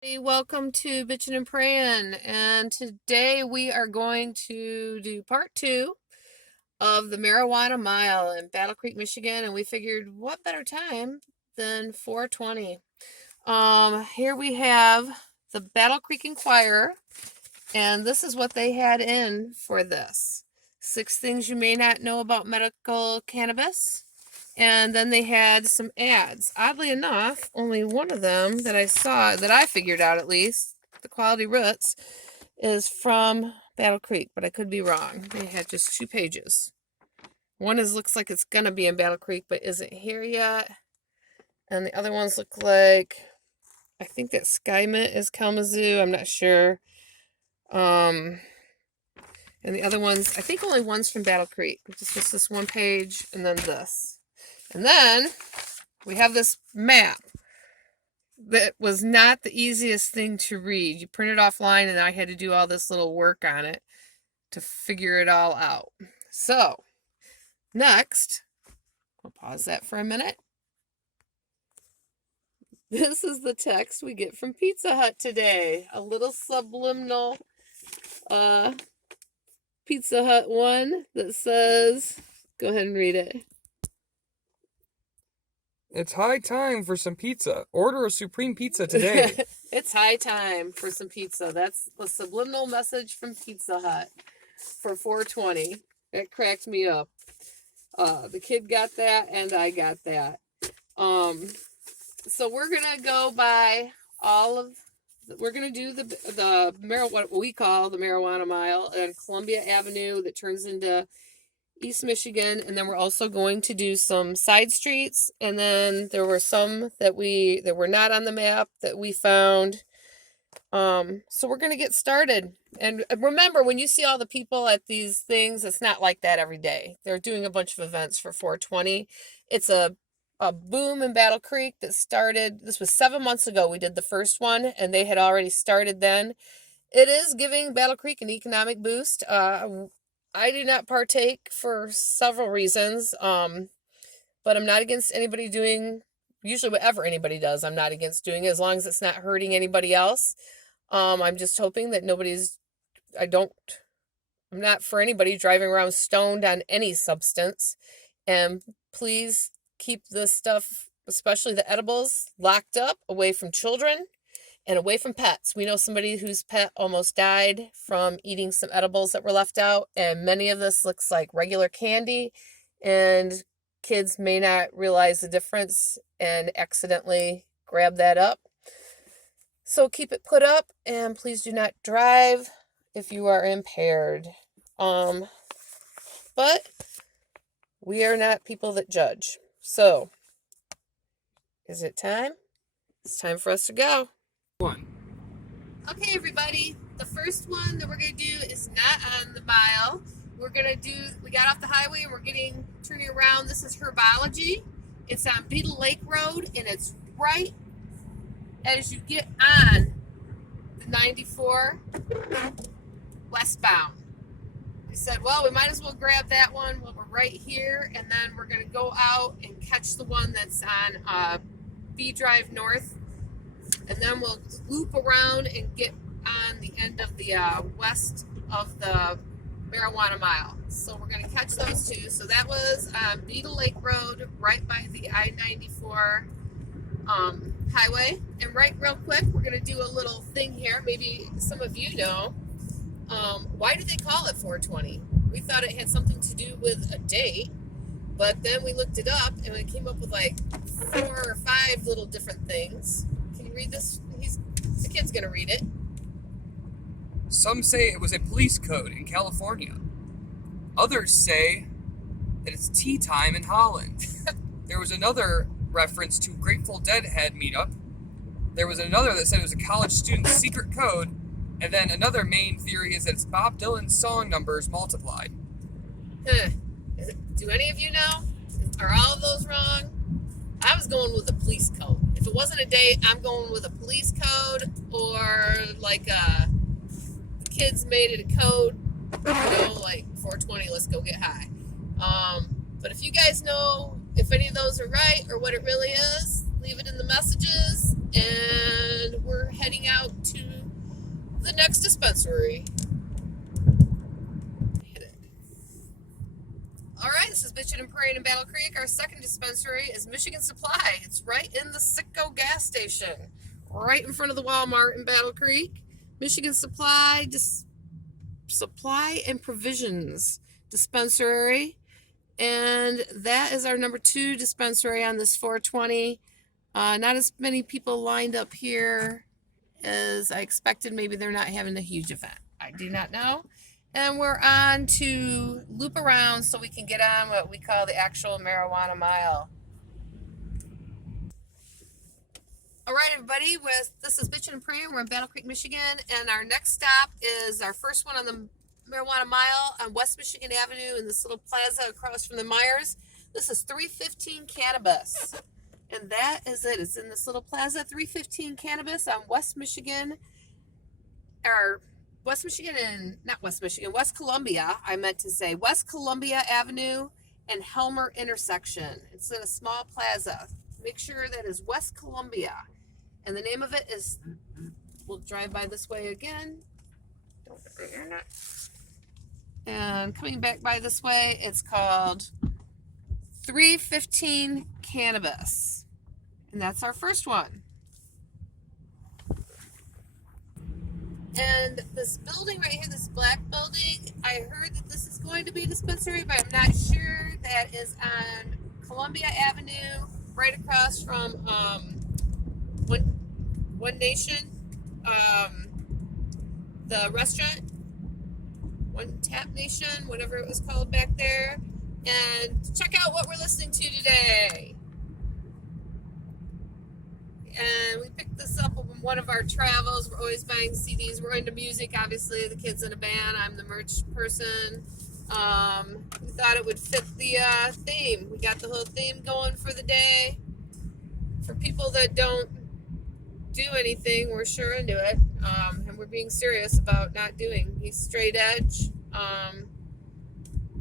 Hey, welcome to Bitchin' and Prayin', and today we are going to do part 2 of the Marijuana Mile in Battle Creek, Michigan, and we figured what better time than 420. Here we have the Battle Creek Enquirer, and this is what they had in for this. 6 things you may not know about medical cannabis. And then they had some ads. Oddly enough, only one of them that I saw, that I figured out at least, the Quality Roots, is from Battle Creek, but I could be wrong. They had just 2 pages. One looks like it's gonna be in Battle Creek, but isn't here yet. And the other ones look like, I think that Sky Mint is Kalamazoo. I'm not sure. And the other ones, I think only one's from Battle Creek. It's just this one page, and then this. And then we have this map that was not the easiest thing to read. You print it offline, and I had to do all this little work on it to figure it all out. So, next, I'll pause that for a minute. This is the text we get from Pizza Hut today. A little subliminal Pizza Hut one that says, go ahead and read it. It's high time for some pizza. Order a supreme pizza today. It's high time for some pizza. That's a subliminal message from Pizza Hut for 420. It cracked me up. The kid got that, and I got that. So we're gonna go by we're gonna do the what we call the Marijuana Mile on Columbia Avenue that turns into East Michigan, and then we're also going to do some side streets, and then there were some that were not on the map that we found. So we're going to get started. And remember, when you see all the people at these things, it's not like that every day. They're doing a bunch of events for 420. It's a boom in Battle Creek that started, this was 7 months ago we did the first one, and they had already started then. It is giving Battle Creek an economic boost. I do not partake for several reasons, but I'm not against anybody doing, usually whatever anybody does, I'm not against doing it as long as it's not hurting anybody else. I'm just hoping that I'm not for anybody driving around stoned on any substance. And please keep this stuff, especially the edibles, locked up, away from children and away from pets. We know somebody whose pet almost died from eating some edibles that were left out, and many of this looks like regular candy, and kids may not realize the difference and accidentally grab that up. So keep it put up, and please do not drive if you are impaired. But we are not people that judge. So, is it time? It's time for us to go. Okay, everybody, the first one that we're going to do is not on the mile. We got off the highway and we're turning around. This is Herbology. It's on Beetle Lake Road, and it's right as you get on the 94 westbound. We said, well, we might as well grab that one while we're right here, and then we're going to go out and catch the one that's on B Drive North. And then we'll loop around and get on the end of the west of the Marijuana Mile. So we're going to catch those two. So that was on Beetle Lake Road, right by the I-94 highway. And real quick, we're going to do a little thing here. Maybe some of you know. Why do they call it 420? We thought it had something to do with a date. But then we looked it up, and we came up with like 4 or 5 little different things. Read this? The kid's gonna read it. Some say it was a police code in California. Others say that it's tea time in Holland. There was another reference to Grateful Dead head meetup. There was another that said it was a college student's secret code. And then another main theory is that it's Bob Dylan's song numbers multiplied. Do any of you know? Are all of those wrong? I was going with a police code. If it wasn't a date, I'm going with a police code, or like the kids made it a code, like 420, let's go get high. But if you guys know if any of those are right or what it really is, leave it in the messages, and we're heading out next dispensary. Hit it. All right, this is Bitchin' and Praying in Battle Creek. Our second dispensary is Michigan Supply. It's right in the Citgo gas station, right in front of the Walmart in Battle Creek. Michigan Supply, Supply and Provisions dispensary. And that is our number 2 dispensary on this 420. Not as many people lined up here as I expected. Maybe they're not having a huge event. I do not know. And we're on to loop around so we can get on what we call the actual marijuana mile. All right, everybody, this is Bitchin' and Praying. We're in Battle Creek, Michigan, and our next stop is our first one on the marijuana mile on West Michigan Avenue in this little plaza across from the Myers. This is 315 Cannabis, and that is it. It's in this little plaza, 315 Cannabis on West Michigan, or West Michigan and not West Michigan, West Columbia. I meant to say West Columbia Avenue and Helmer intersection. It's in a small plaza. Make sure that is West Columbia. And the name of it is, we'll drive by this way again. Don't get the internet. And coming back by this way, it's called 315 Cannabis. And that's our first one. And this building right here, this black building, I heard that this is going to be a dispensary, but I'm not sure. That is on Columbia Avenue, right across from One Nation, the restaurant, One Tap Nation, whatever it was called back there. And check out what we're listening to today. And we picked this up on one of our travels. We're always buying CDs. We're into music, obviously. The kids in a band. I'm the merch person. We thought it would fit the theme. We got the whole theme going for the day. For people that don't do anything, we're sure into it. And we're being serious about not doing. He's straight edge.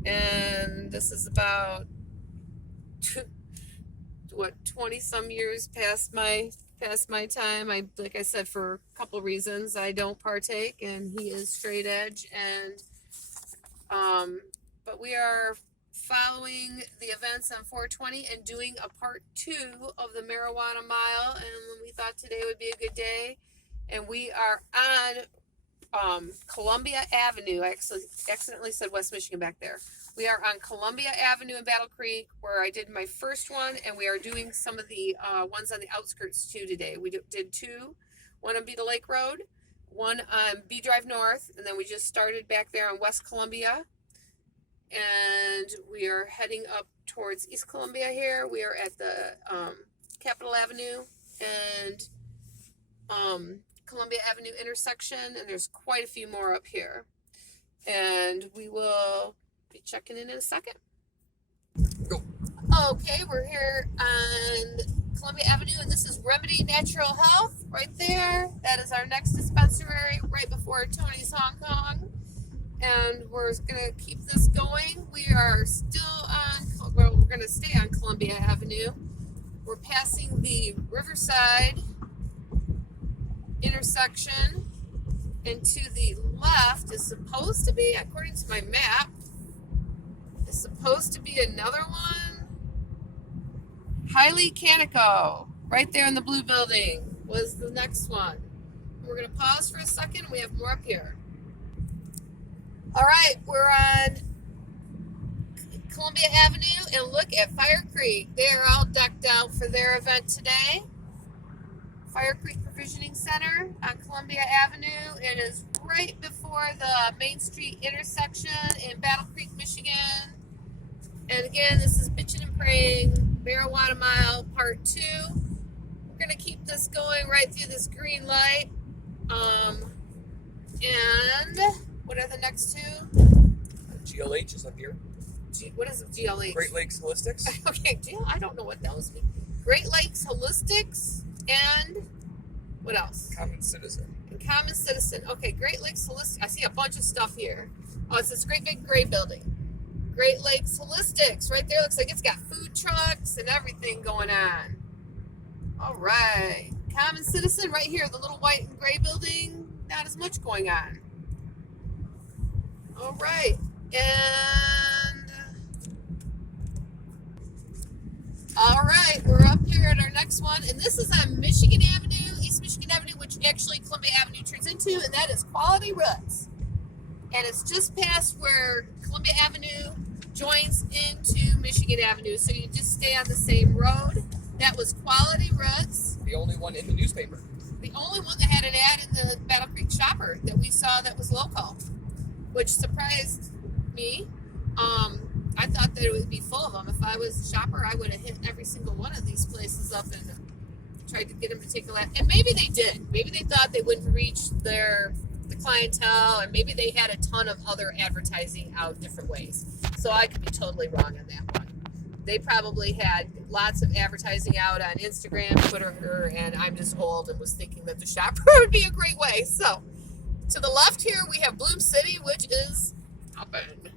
And this is about 20 some years past my time. Like I said, for a couple reasons I don't partake, and he is straight edge. And but we are following the events on 420 and doing a part 2 of the marijuana mile, and we thought today would be a good day. And we are on Columbia Avenue. I actually accidentally said West Michigan back there. We are on Columbia Avenue in Battle Creek, where I did my first one, and we are doing some of the ones on the outskirts too today. We did 2, one on Beetle Lake Road, one on B Drive North, and then we just started back there on West Columbia. And we are heading up towards East Columbia here. We are at the Capitol Avenue and Columbia Avenue intersection, and there's quite a few more up here. And we will be checking in a second. Go. Okay, we're here on Columbia Avenue, and this is Remedy Natural Health right there. That is our next dispensary right before Tony's Hong Kong. And we're going to keep this going. We are still on, well, we're going to stay on Columbia Avenue. We're passing the Riverside intersection, and to the left is supposed to be, according to my map, is supposed to be another one. Haile Canico, right there in the blue building, was the next one. We're going to pause for a second, and we have more up here. All right, we're on Columbia Avenue, and look at Fire Creek. They are all decked out for their event today. Fire Creek Provisioning Center on Columbia Avenue. It is right before the Main Street intersection in Battle Creek, Michigan. And again, this is Bitchin' and Praying Marijuana Mile Part 2. We're going to keep this going right through this green light. And what are the next 2? GLH is up here. What is GLH? Great Lakes Holistics. Okay, I don't know what those mean. Great Lakes Holistics and what else? Common Citizen. And Common Citizen. Okay, Great Lakes Holistics. I see a bunch of stuff here. Oh, it's this great big gray building. Great Lakes Holistics. Right there looks like it's got food trucks and everything going on. All right. Common Citizen right here, the little white and gray building. not as much going on. All right, and all right, we're up here at our next one, and this is on Michigan Avenue, East Michigan Avenue, which actually Columbia Avenue turns into, and that is Quality Roots. And it's just past where Columbia Avenue joins into Michigan Avenue, so you just stay on the same road. That was Quality Roots. The only one in the newspaper. The only one that had an ad in the Battle Creek Shopper that we saw that was local, which surprised me. I thought that it would be full of them. If I was a shopper, I would have hit every single one of these places up and tried to get them to take a lap. And maybe they did. Maybe they thought they wouldn't reach the clientele, and maybe they had a ton of other advertising out different ways. So I could be totally wrong on that one. They probably had lots of advertising out on Instagram, Twitter, and I'm just old and was thinking that the shopper would be a great way. So to the left here, we have Bloom City, which is open.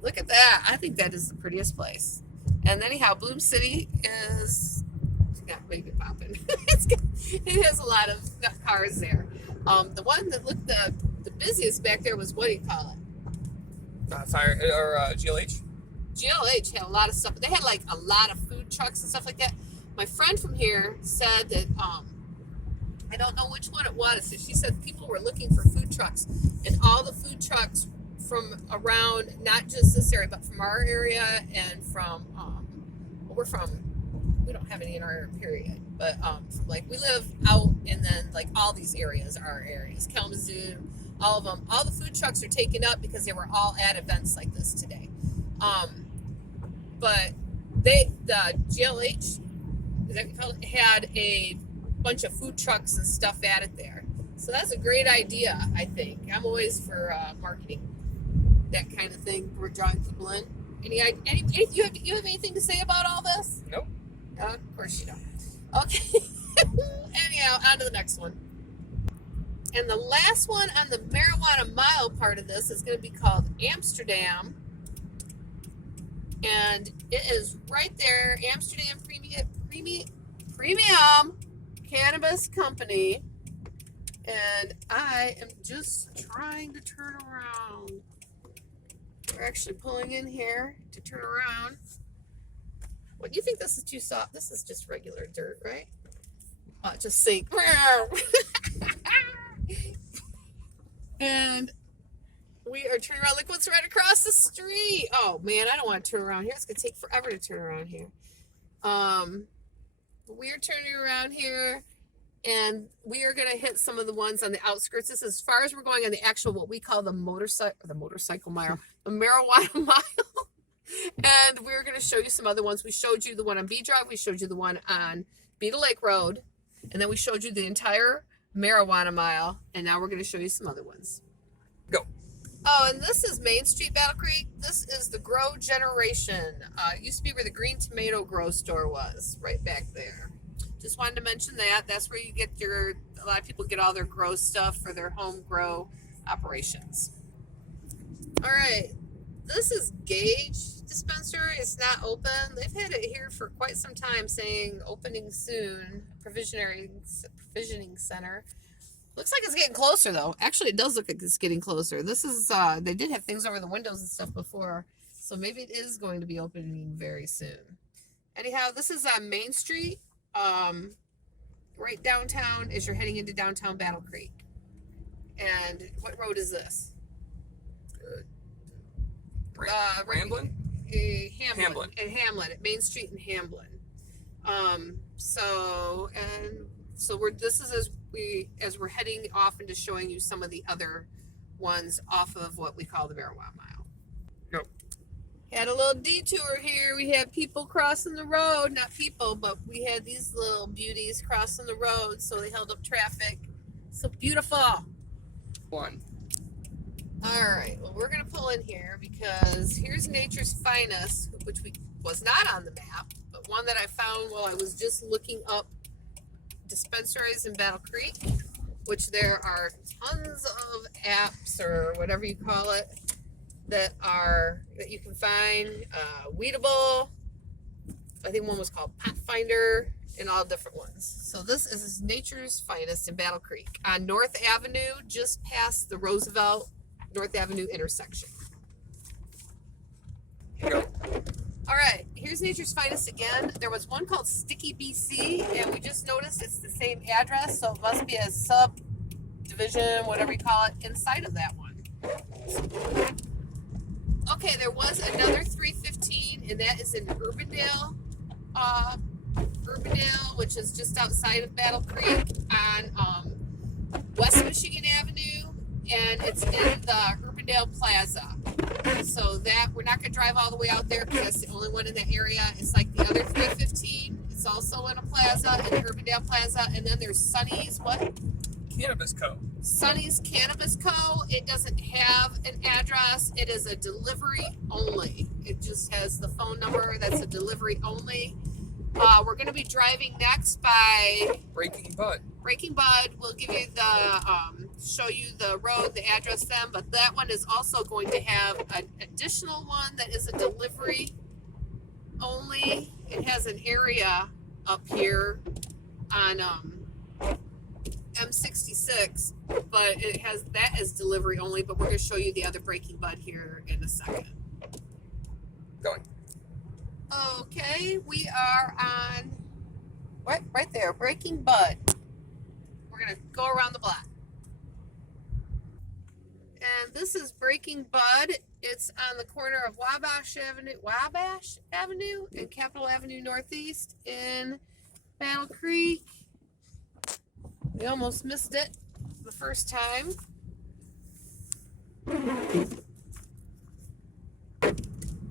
Look at that. I think that is the prettiest place. And anyhow, Bloom City is maybe popping. It has a lot of cars there. The one that looked the busiest back there was, what do you call it? Fire or GLH? GLH had a lot of stuff. They had like a lot of food trucks and stuff like that. My friend from here said that I don't know which one it was. So she said people were looking for food trucks, and all the food trucks from around, not just this area, but from our area and from we're from. We don't have any in our period, but like we live out, and then like all these areas are our areas. Kalamazoo, all of them. All the food trucks are taken up because they were all at events like this today. But the GLH, is that what you call it, had a bunch of food trucks and stuff at it there. So that's a great idea, I think. I'm always for marketing that kind of thing. We're drawing people in. You have anything to say about all this? Nope. Of course you don't. Okay. Anyhow, on to the next one. And the last one on the marijuana mile part of this is going to be called Amsterdam. And it is right there, Amsterdam Premium Cannabis Company. And I am just trying to turn around. We're actually pulling in here to turn around. What do you think? This is too soft? This is just regular dirt, right? Oh, just sink. And we are turning around. Look what's right across the street. Oh man, I don't want to turn around here. It's gonna take forever to turn around here. We're turning around here, and we are gonna hit some of the ones on the outskirts. This is as far as we're going on the actual, what we call the motorcycle mile, the marijuana mile. And we're going to show you some other ones. We showed you the one on B Drive. We showed you the one on Beetle Lake Road. And then we showed you the entire marijuana mile. And now we're going to show you some other ones. Go. Oh, and this is Main Street, Battle Creek. This is the Grow Generation. It used to be where the Green Tomato Grow store was, right back there. Just wanted to mention that. That's where you get a lot of people get all their grow stuff for their home grow operations. All right. This is Gage Dispensary. It's not open. They've had it here for quite some time, saying opening soon. Provisioning center. Looks like it's getting closer, though. Actually, it does look like it's getting closer. This is, they did have things over the windows and stuff before, so maybe it is going to be opening very soon. Anyhow, this is on Main Street, right downtown as you're heading into downtown Battle Creek. And what road is this? Hamblin? Hamblin. At Hamlin, at Main Street in Hamblin. So this is as we're heading off into showing you some of the other ones off of what we call the marijuana mile. Go. Had a little detour here. We had people crossing the road. Not people, but we had these little beauties crossing the road, so they held up traffic. So beautiful. One. All right, well, we're going to pull in here because here's Nature's Finest, which was not on the map, but one that I found while I was just looking up dispensaries in Battle Creek, which there are tons of apps or whatever you call it that you can find. Weedable, I think one was called Pathfinder, in all different ones. So this is Nature's Finest in Battle Creek on North Avenue, just past the Roosevelt North Avenue intersection. Here you go. All right, here's Nature's Finest again. There was one called Sticky BC, and we just noticed it's the same address, so it must be a subdivision, whatever you call it, inside of that one. Okay, there was another 315, and that is in Urbandale, which is just outside of Battle Creek on West Michigan Avenue, and it's in the Urbandale Plaza. So that we're not going to drive all the way out there because that's the only one in the area. It's like the other 315. It's also in a plaza, in the Urbandale Plaza, and then there's Sonny's what? Cannabis Co. Sonny's Cannabis Co. It doesn't have an address. It is a delivery only. It just has the phone number. That's a delivery only. We're going to be driving next by Breaking Bud. Breaking Bud. We'll give you the show you the road, the address then, but that one is also going to have an additional one that is a delivery only. It has an area up here on M66, but it has that is delivery only, but we're going to show you the other Breaking Bud here in a second. Going. Okay, we are on right there, Breaking Bud. We're going to go around the block. And this is Breaking Bud. It's on the corner of Wabash Avenue and Capitol Avenue Northeast in Battle Creek. We almost missed it the first time.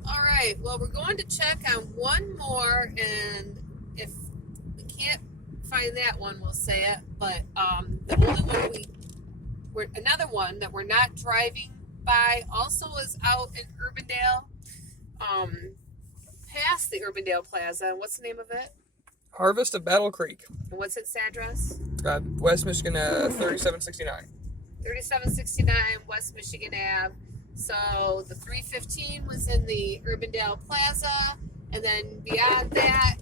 All right, well, we're going to check on one more, and if we can't find that one, we'll say it. But the only one another one that we're not driving by also is out in Urbandale, past the Urbandale Plaza. What's the name of it? Harvest of Battle Creek. And what's its address? West Michigan 3769. 3769 West Michigan Ave. So the 315 was in the Urbandale Plaza, and then beyond that,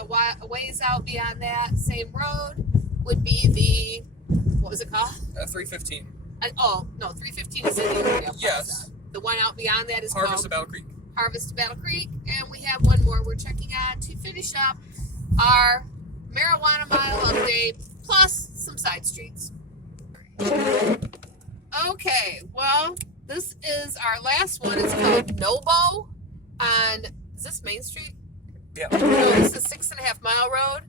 a ways out beyond that same road would be the, what was it called? 315. 315 is in the Urbandale Plaza. Yes. The one out beyond that is Harvest called of Battle Creek. Harvest of Battle Creek, and we have one more we're checking on to finish up our marijuana mile update, plus some side streets. Okay, well, this is our last one. It's called Novo on, is this Main Street? Yeah. No, this is 6.5 Mile Road,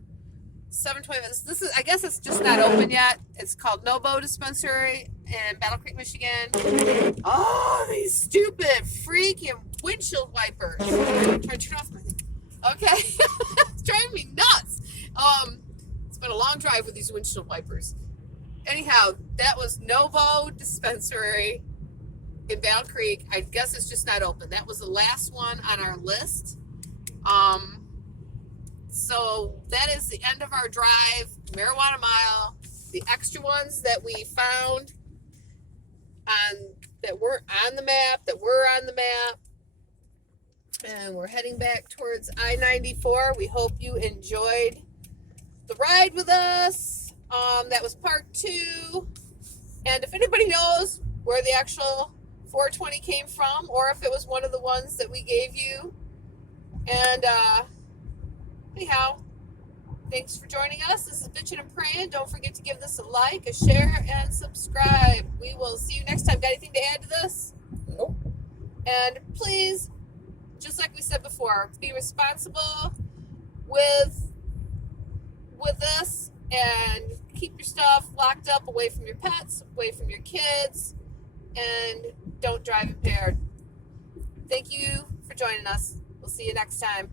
720. This is, I guess it's just not open yet. It's called Novo Dispensary in Battle Creek, Michigan. Oh, these stupid freaking windshield wipers. I'm trying to turn off my thing. Okay. It's driving me nuts. It's been a long drive with these windshield wipers. Anyhow, that was Novo Dispensary in Battle Creek. I guess it's just not open. That was the last one on our list. So that is the end of our drive, marijuana mile. The extra ones that we found that weren't on the map, and we're heading back towards I-94. We hope you enjoyed the ride with us. That was part 2. And if anybody knows where the actual 420 came from, or if it was one of the ones that we gave you. And anyhow, thanks for joining us. This is Bitchin' and Praying. Don't forget to give this a like, a share, and subscribe. We will see you next time. Got anything to add to this? Nope. And please, just like we said before, be responsible with this, and keep your stuff locked up away from your pets, away from your kids, and don't drive impaired. Thank you for joining us. We'll see you next time.